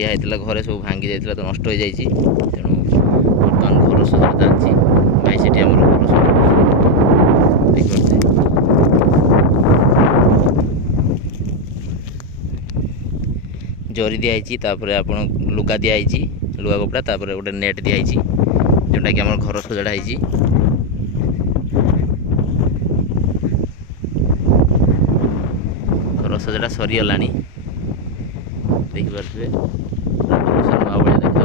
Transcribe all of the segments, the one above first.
दिखाई घरे सब भांगी जाइए तो नष्ट हो जाए तेणु बर्तमान घर सजा चलती भाई से घर सजा देखिए जरी दिखाई आप लुगा दिखाई लुगा कपड़ा तापर गोटे नेट दिखाई जोटा कि आम घर सजाड़ा है घर सजाड़ा सरीगला देखिपे नुआ भाया देखा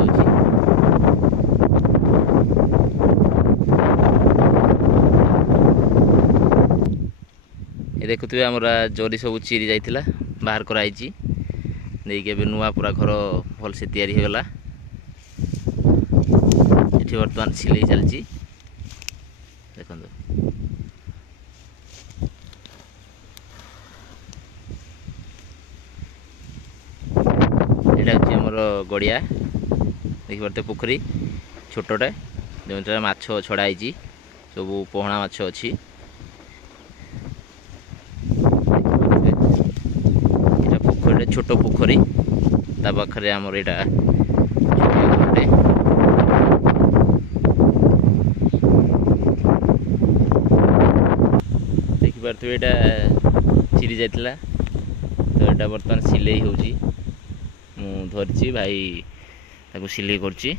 देखुए आम जरी सब चिरी जाइला बाहर कराई नहीं नुआ पूरा घर भल से तैयारी होगला ये बर्तमान सिलाई चलती देखो यहाँ हूँ आमर गड़िया देखिए पोखरी छोटे जो माछ छड़ाई सब पोहणा माछ अच्छी पोखरी छोट पोखरी ता पाखे आमर यहाँ देखिपे यहाँ चिरी जाइला तो यहाँ बर्तमान सिलाई हो धरची भाई ताको सिलाई करची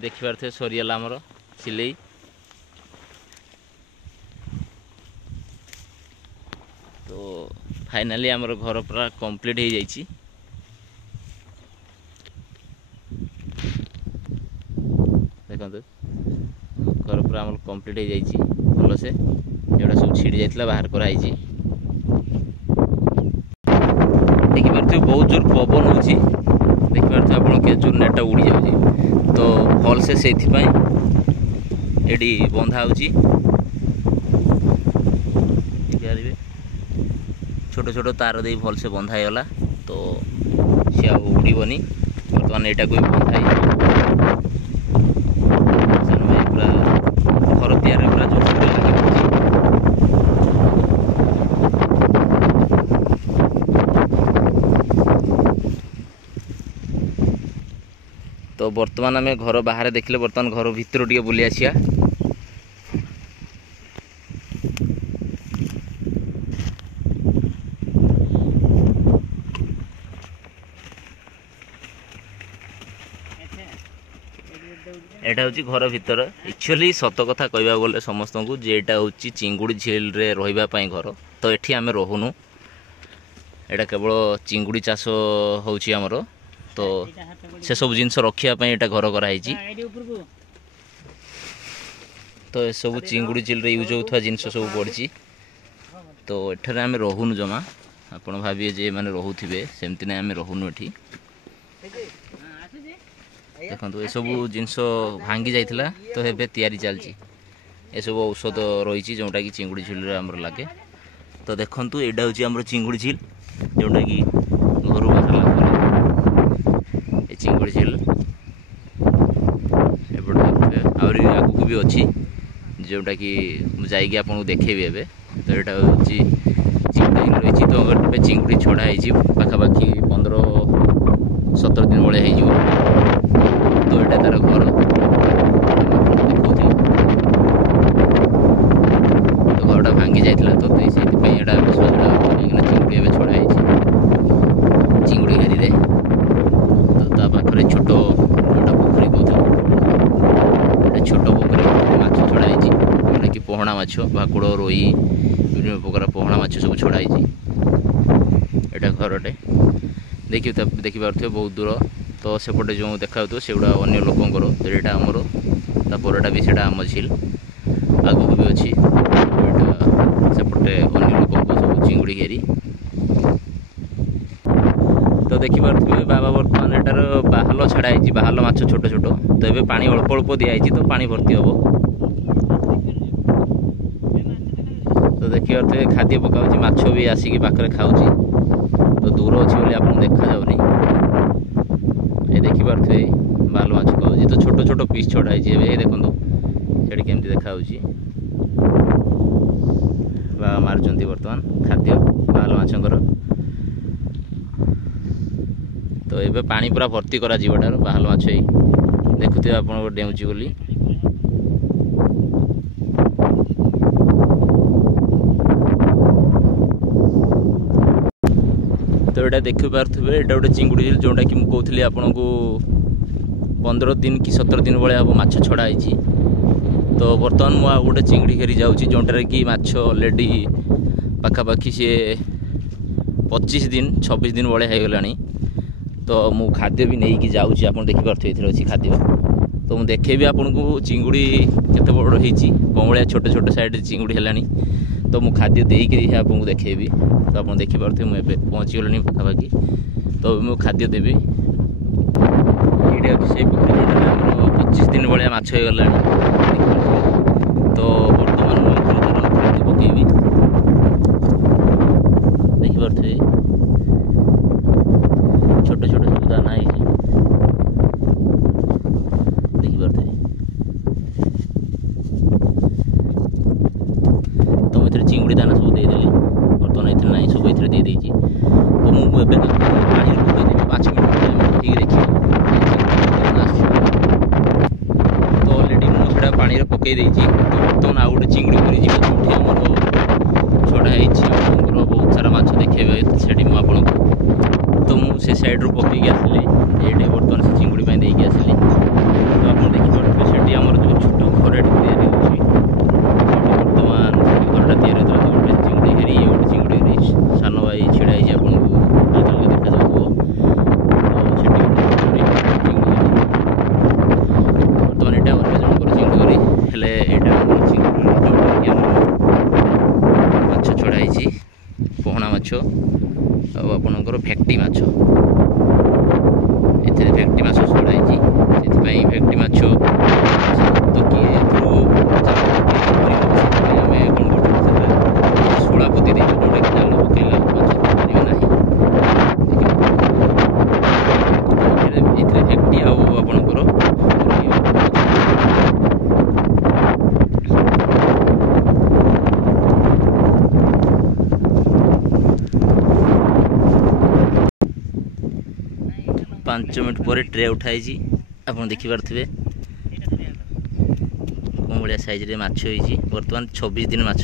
देखिपे सरीगला आमर सिलाई तो फाइनाली आमर घर पूरा कंप्लीट हो जाइए देखो घर पूरा आमर कंप्लीट हो जाइए भल से जोड़ा सब छिड़ी जाइला बाहर कराई देखिपे बहुत जोर पवन हो देखिपे आप जोर नेटा उड़ी जाऊँगी तो भल से ये बंधा हो छोट छोट तार दे भल से बंधा होगा तो सी उड़बनी बर्तमान यहाँ को बंधाई पूरा घर तैयार पूरा जोर से लगी तो बर्तमान आम घर बाहर देखले बर्तमान घर भितर टे बुली आसिया एटा हूँ घर भितर एक्चुअली सत कथा कहवा गले समस्त को जे एटा हूँ चिंगुड़ी झील रे रही घर तो एठी आमे रहुनु एटा केवल चिंगुड़ी चाष होउची हमरो तो से सब जिनस रखिया पई एटा घर कराई तो ए सब चिंगुड़ी झील रे यूज होथवा जिनस सब पड़ची तो एठारे आमे रहुनु जमा आपण भाबिए जे माने रहुथिबे सेमति नै आमे रहुनु एठी देखो ये सब जिनस भांगी जाइला तो एबे तैयारी चलची ए सब औषध रही जोटा कि चिंगुड़ी झील आमर लगे तो देखु यहाँ हूँ आम चिंगुड़ी झील जोटा कि घर बाहर ये चिंगुड़ी झील एपटे आगू भी अच्छी जोटा कि जाइए आपको देखेबी एबे तो यहाँ हूँ चिंगुड़ी झील रही तो चिंगुड़ी छड़ा है पाखापाखि 15-17 दिन भाई तो ये तार घर तो घरटा भांगी जाइला तो से सजड़ा कहीं चिंगुड़ी एवं छड़ाई चिंगुड़ी घारी रे तो पाखे छोट जोटा पोखरी कहते छोट पोखरी माछ छड़ाई जोटा कि पोहणा माछ भाकुड़ रोई विभिन्न प्रकार पोहणा माछ सब छड़ाई यहाँ घरटे देखी पारे बहुत दूर तो सेपटे जो देखा से अन्य लोकंर तो यहाँ आमर तापरटा भी से आम झील आगू भी अच्छी सेपटे अन्य लोक सब चिंगुड़ी घेरी तो देखिपे बाबा बर्तमान एटार बाहाल छड़ाई बाहाल माछ छोट छोट तो ये पानी अल्प अल्प दिखाई तो पानी भर्ती हम तो देखिए खाद्य पकाऊँ माछ भी आसिक पाखे खाऊँ तो दूर अच्छी बोली आप देखा जाऊनी ये देखिपे बाल माछ खाऊँ तो छोट छोट पीस छड़ाई देखो से केमती देखा ବାବା ମାରୁଛନ୍ତି ବର୍ତ୍ତମାନ ଖାଦ୍ୟ ବାହାଲ ମାଛଙ୍କର। ତ ଏବେ ପାଣି ପୁରା ଭର୍ତ୍ତି କରାଯିବ ଏଠାରୁ ବାହାଲ ମାଛ ଏଇ ଦେଖୁଥିବେ ଆପଣଙ୍କ ଡେଉଁଛି ବୋଲି। ତ ଏଇଟା ଦେଖିପାରୁଥିବେ ଏଇଟା ଗୋଟେ ଚିଙ୍ଗୁଡ଼ି ଝିଲ ଯେଉଁଟାକି ମୁଁ କହୁଥିଲି ଆପଣଙ୍କୁ 15 ଦିନ କି 17 ଦିନ ଭଳିଆ ହେବ ମାଛ ଛଡ଼ା ହେଇଛି। ତ ବର୍ତ୍ତମାନ ମୁଁ ଆଉ ଗୋଟେ ଚିଙ୍ଗୁଡ଼ି ଘେରି ଯାଉଛି ଯେଉଁଟାରେ କି ମାଛ ଅଲରେଡ଼ି ପାଖାପାଖି ସିଏ 25 ଦିନ 26 ଦିନ ଭଳିଆ ହେଇଗଲାଣି। ତ ମୁଁ ଖାଦ୍ୟ ବି ନେଇକି ଯାଉଛି, ଆପଣ ଦେଖିପାରୁଥିବେ ଏଥିରେ ଅଛି ଖାଦ୍ୟ। ତ ମୁଁ ଦେଖେଇବି ଆପଣଙ୍କୁ ଚିଙ୍ଗୁଡ଼ି କେତେ ବଡ଼ ହେଇଛି, କମଳିଆ ଛୋଟ ଛୋଟ ସାଇଡ଼ରେ ଚିଙ୍ଗୁଡ଼ି ହେଲାଣି। ତ ମୁଁ ଖାଦ୍ୟ ଦେଇକିରି ଆପଣଙ୍କୁ ଦେଖେଇବି। ତ ଆପଣ ଦେଖିପାରୁଥିବେ ମୁଁ ଏବେ ପହଞ୍ଚିଗଲିଣି ପାଖାପାଖି। ତ ମୁଁ ଖାଦ୍ୟ ଦେବି। ଏଇଟା ହେଉଛି ସେଇ ପୋଖରୀ ଯେଉଁଟାରେ ଆମର 25 ଦିନ ଭଳିଆ ମାଛ ହେଇଗଲାଣି। ତ ବର୍ତ୍ତମାନ ମୁଁ ଏଥିରେ ତାର ଖାଦ୍ୟ ପକେଇବି। ଦେଖିପାରୁଥିବେ ଛୋଟ ଛୋଟ ସବୁ ଦାନା ହେଇଛି, ଦେଖିପାରୁଥିବେ। ତ ମୁଁ ଏଥିରେ ଚିଙ୍ଗୁଡ଼ି ଦାନା ସବୁ ଦେଇଦେଲି। ବର୍ତ୍ତମାନ ଏଥିରେ ନାହିଁ, ସବୁ ଏଥିରେ ଦେଇଦେଇଛି। ତ ମୁଁ ଏବେ ତାକୁ ପାଣିରେ ପକେଇଦେବି 5 ମିନିଟ୍ ଭଳିଆ ଠିକ୍ ଦେଖିବି ଆସୁଛି। ତ ଅଲରେଡ଼ି ମୁଁ ସେଇଟା ପାଣିରେ ପକେଇ ଦେଇଛି। ତ ବର୍ତ୍ତମାନ ଆଉ ଗୋଟେ ଚିଙ୍ଗୁଡ଼ି କରିଯିବ ଯେଉଁଠି ଆମର ଛଡ଼ା ହେଇଛି ଆପଣଙ୍କର ବହୁତ ସାରା ମାଛ ଦେଖେଇବେ ସେଠି ମୁଁ ଆପଣଙ୍କୁ। ତ ମୁଁ ସେ ସାଇଡ଼ରୁ ପକେଇକି ଆସିଲି, ଏଇଠି ବର୍ତ୍ତମାନ ସେ ଚିଙ୍ଗୁଡ଼ି ପାଇଁ ଦେଇକି ଆସିଲି। ତ ଆପଣ ଦେଖିପାରୁଥିବେ ସେଠି ଆମର ଯେଉଁ ଛୋଟ ଘରଟା ତିଆରି ହେଉଛି, ବର୍ତ୍ତମାନ ସେଠି ଘରଟା ତିଆରି ହେଉଥିଲା। ତ ଗୋଟେ ଚିଙ୍ଗୁଡ଼ି ଘେରି ଗୋଟେ ଚିଙ୍ଗୁଡ଼ି ଘେରି ସାନ ଭାଇ ଛିଡ଼ା ହେଇଛି, ଆପଣଙ୍କୁ ଆଗରେ ଦେଖାଯାଉଥିବ। ତ ସେଠି ଗୋଟେ ଚିଙ୍ଗୁଡ଼ି ବର୍ତ୍ତମାନ ଏଇଟା ଅନ୍ୟ ଜଣଙ୍କର ଚିଙ୍ଗୁଡ଼ି ହେଲେ ଏଇଟା ଆମର ଚିଙ୍ଗୁଡ଼ି ଯେଉଁଟାକି ଆମର ମାଛ ଛଡ଼ା ହେଇଛି, ପହଣା ମାଛ ଆଉ ଆପଣଙ୍କର ଭେକ୍ଟି ମାଛ। ଏଥିରେ ଭେକ୍ଟି ମାଛ ଛଡ଼ା ହେଇଛି, ସେଥିପାଇଁ ଭେକ୍ଟି ମାଛ ତ କିଏ ଏଥିରୁ ସେଥିପାଇଁ ଆମେ କ'ଣ କରୁଛୁ ସେଥିରେ ଶୋଳା ପୋତି ଦେଇଛୁ, ଯେଉଁଟାକି ଜାଲ ପକେଇଲା ମାଛ ଧରିପାରିବେ ନାହିଁ। ଏଥିରେ ଭେକ୍ଟି ଆଉ ଆପଣଙ୍କର ପାଞ୍ଚ ମିନିଟ୍ ପରେ ଟ୍ରେ ଉଠାଇଛି, ଆପଣ ଦେଖିପାରୁଥିବେ କ'ଣ ଭଳିଆ ସାଇଜ୍ରେ ମାଛ ହେଇଛି। ବର୍ତ୍ତମାନ 26 ଦିନ ମାଛ।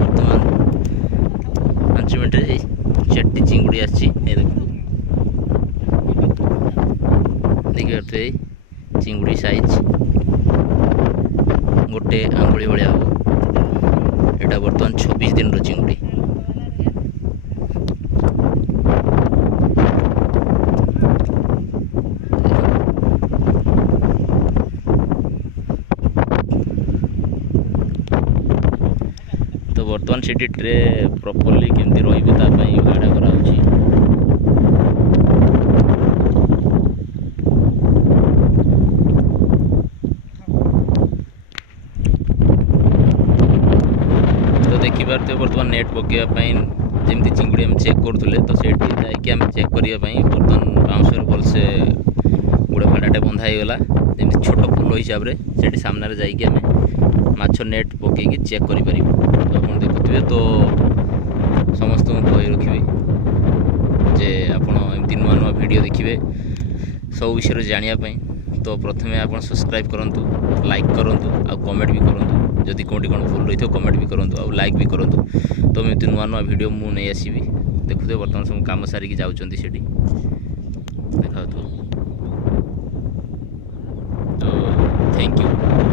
ବର୍ତ୍ତମାନ 5 ମିନିଟ୍ରେ 4ଟି ଚିଙ୍ଗୁଡ଼ି ଆସିଛି। ଏ ଦେଖନ୍ତୁ, ଦେଖିପାରୁଥିବେ ଚିଙ୍ଗୁଡ଼ି ସାଇଜ୍ ଗୋଟେ ଆଙ୍ଗୁଳି ଭଳିଆ ହେବ। ଏଇଟା ବର୍ତ୍ତମାନ 26 ଦିନର ଚିଙ୍ଗୁଡ଼ି। ତ ବର୍ତ୍ତମାନ ସେଠି ଟ୍ରେ ପ୍ରପରଲି କେମିତି ରହିବ ତା ପାଇଁ ଗାଢ଼ା କରାହେଉଛି। ତ ଦେଖିପାରୁଥିବେ ବର୍ତ୍ତମାନ ନେଟ୍ ପକାଇବା ପାଇଁ ଯେମିତି ଚିଙ୍ଗୁଡ଼ି ଆମେ ଚେକ୍ କରୁଥିଲେ, ତ ସେଇଠି ଯାଇକି ଆମେ ଚେକ୍ କରିବା ପାଇଁ ବର୍ତ୍ତମାନ ବାଉଁଶରେ ଭଲସେ ଗୋଟେ ଭାଡ଼ାଟେ ବନ୍ଧା ହେଇଗଲା, ଯେମିତି ଛୋଟ ପୋଲ ହିସାବରେ। ସେଠି ସାମ୍ନାରେ ଯାଇକି ଆମେ ମାଛ ନେଟ୍ ପକେଇକି ଚେକ୍ କରିପାରିବୁ। ତ ଆପଣ ଦେଖୁଥିବେ, ତ ସମସ୍ତଙ୍କୁ କହି ରଖିବି ଯେ ଆପଣ ଏମିତି ନୂଆ ନୂଆ ଭିଡ଼ିଓ ଦେଖିବେ ସବୁ ବିଷୟରେ ଜାଣିବା ପାଇଁ। ତ ପ୍ରଥମେ ଆପଣ ସବସ୍କ୍ରାଇବ୍ କରନ୍ତୁ, ଲାଇକ୍ କରନ୍ତୁ ଆଉ କମେଣ୍ଟ ବି କରନ୍ତୁ। ଯଦି କେଉଁଠି କ'ଣ ଭୁଲ ରହିଥିବ କମେଣ୍ଟ ବି କରନ୍ତୁ ଆଉ ଲାଇକ୍ ବି କରନ୍ତୁ। ତ ଏମିତି ନୂଆ ନୂଆ ଭିଡ଼ିଓ ମୁଁ ନେଇ ଆସିବି। ଦେଖୁଥିବେ ବର୍ତ୍ତମାନ ସବୁ କାମ ସାରିକି ଯାଉଛନ୍ତି ସେଠି, ଦେଖାଉଥିବ। ତ ଥ୍ୟାଙ୍କ ୟୁ।